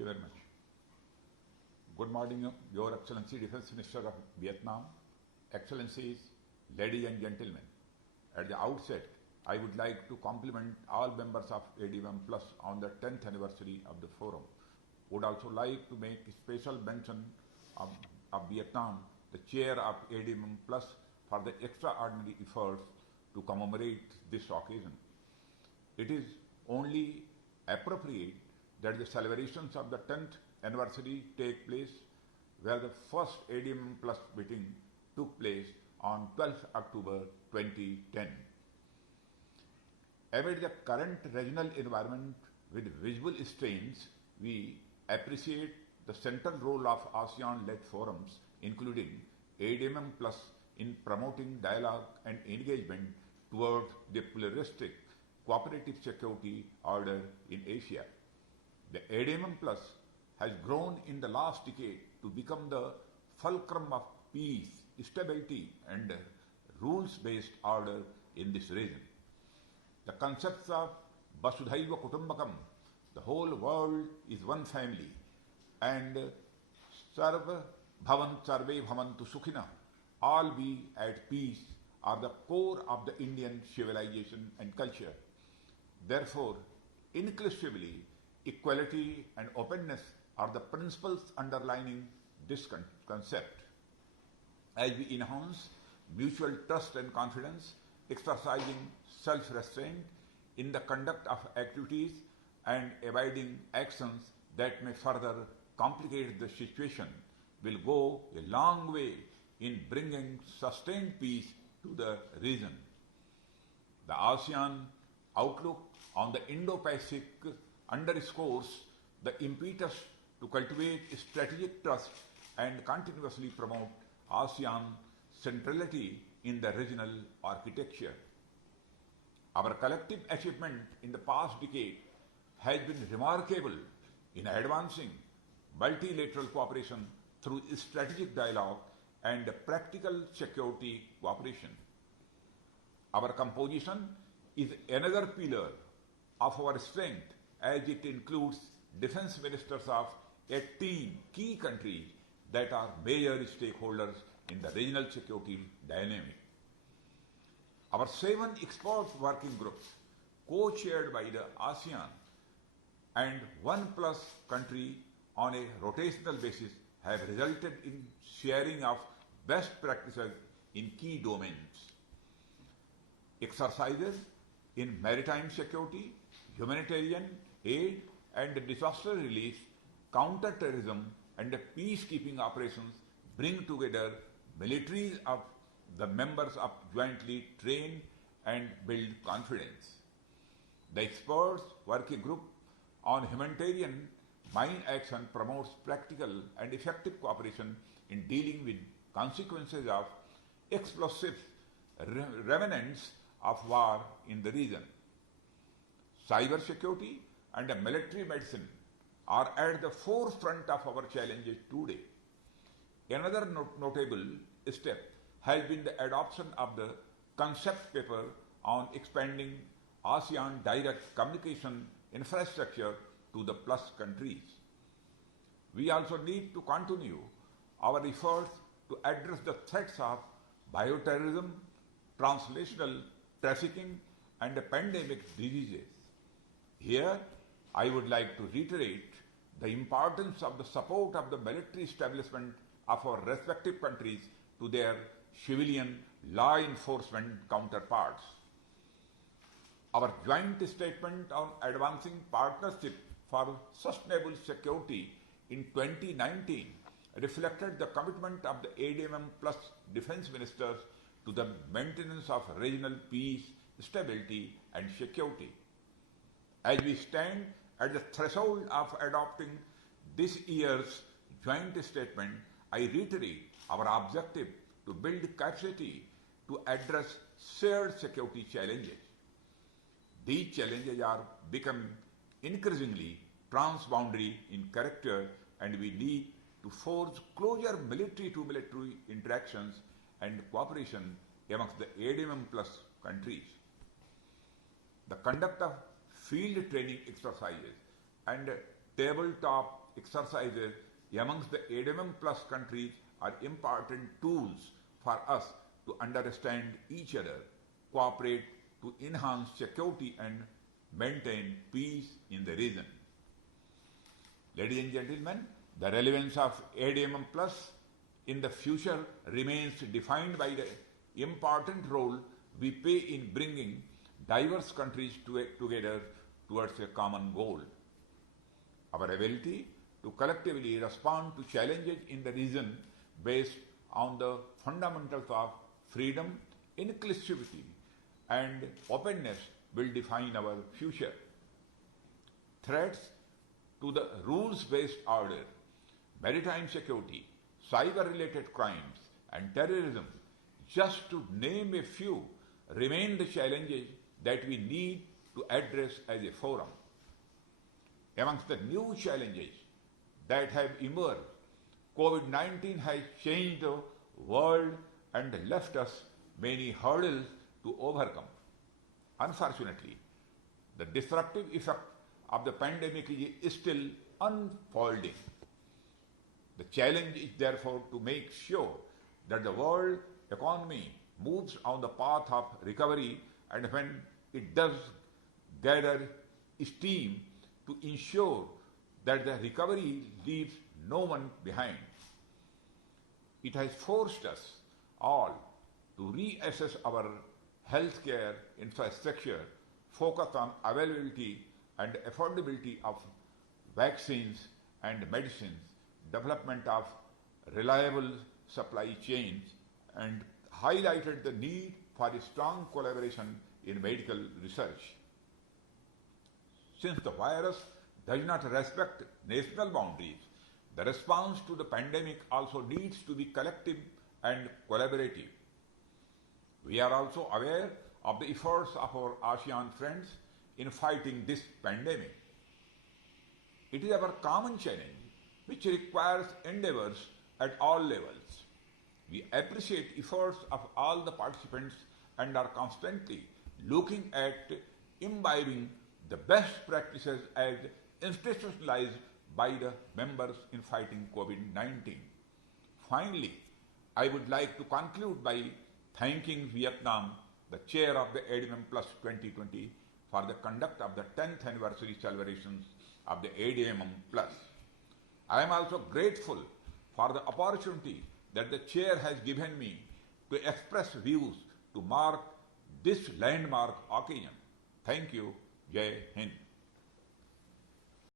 you very much. Good morning, Your Excellency, Defense Minister of Vietnam, Excellencies, ladies and gentlemen. At the outset, I would like to compliment all members of ADMM-Plus on the 10th anniversary of the forum. Would also like to make special mention of Vietnam, the chair of ADMM-Plus, for the extraordinary efforts to commemorate this occasion. It is only appropriate that the celebrations of the 10th anniversary take place where the first ADMM-Plus meeting took place on 12th October 2010. Amid the current regional environment with visible strains, we appreciate the central role of ASEAN-led forums, including ADMM-Plus, in promoting dialogue and engagement towards the pluralistic, cooperative security order in Asia. The ADMM-Plus has grown in the last decade to become the fulcrum of peace, stability, and rules-based order in this region. The concepts of Vasudhaiva Kutumbakam, the whole world is one family, and Sarva Bhavan Sarve Bhavantu Sukhina, all be at peace, are the core of the Indian civilization and culture. Therefore, inclusively, equality and openness are the principles underlining this concept. As we enhance mutual trust and confidence, exercising self-restraint in the conduct of activities and avoiding actions that may further complicate the situation, will go a long way in bringing sustained peace to the region. The ASEAN outlook on the Indo-Pacific underscores the impetus to cultivate strategic trust and continuously promote ASEAN centrality in the regional architecture. Our collective achievement in the past decade has been remarkable in advancing multilateral cooperation through strategic dialogue and practical security cooperation. Our composition is another pillar of our strength, as it includes defense ministers of 18 key countries that are major stakeholders in the regional security dynamic. Our 7 expert working groups, co-chaired by the ASEAN and 1+ country on a rotational basis, have resulted in sharing of best practices in key domains. Exercises in maritime security, humanitarian aid and disaster relief, counter-terrorism and peacekeeping operations bring together militaries of the members of jointly train and build confidence. The experts working group on humanitarian mine action promotes practical and effective cooperation in dealing with consequences of explosive remnants of war in the region. Cyber security and military medicine are at the forefront of our challenges today. Another notable step has been the adoption of the concept paper on expanding ASEAN direct communication infrastructure to the Plus countries. We also need to continue our efforts to address the threats of bioterrorism, translational trafficking, and pandemic diseases. Here, I would like to reiterate the importance of the support of the military establishment of our respective countries to their civilian law enforcement counterparts. Our joint statement on advancing partnership for sustainable security in 2019 reflected the commitment of the ADMM-Plus defense ministers to the maintenance of regional peace, stability, and security. As we stand at the threshold of adopting this year's joint statement, I reiterate our objective to build capacity to address shared security challenges. These challenges are becoming increasingly transboundary in character, and we need to forge closer military-to-military interactions and cooperation amongst the ADMM-Plus countries. The conduct of field training exercises and tabletop exercises amongst the ADMM-Plus countries are important tools for us to understand each other, cooperate to enhance security and maintain peace in the region. Ladies and gentlemen, the relevance of ADMM-Plus in the future remains defined by the important role we play in bringing diverse countries together towards a common goal. Our ability to collectively respond to challenges in the region based on the fundamentals of freedom, inclusivity, and openness will define our future. Threats to the rules-based order, maritime security, cyber-related crimes, and terrorism, just to name a few, remain the challenges that we need to address as a forum. Amongst the new challenges that have emerged, COVID-19 has changed the world and left us many hurdles to overcome. Unfortunately, the disruptive effect of the pandemic is still unfolding. The challenge is therefore to make sure that the world economy moves on the path of recovery, and when it does gather steam, to ensure that the recovery leaves no one behind. It has forced us all to reassess our healthcare infrastructure, focus on availability and affordability of vaccines and medicines, development of reliable supply chains, and highlighted the need for a strong collaboration in medical research. Since the virus does not respect national boundaries, the response to the pandemic also needs to be collective and collaborative. We are also aware of the efforts of our ASEAN friends in fighting this pandemic. It is our common challenge which requires endeavors at all levels. We appreciate efforts of all the participants and are constantly looking at imbibing the best practices as institutionalized by the members in fighting COVID-19. Finally, I would like to conclude by thanking Vietnam, the chair of the ADMM-Plus 2020, for the conduct of the 10th anniversary celebrations of the ADMM-Plus. I am also grateful for the opportunity that the chair has given me to express views to mark this landmark occasion. Thank you. Jai Hind.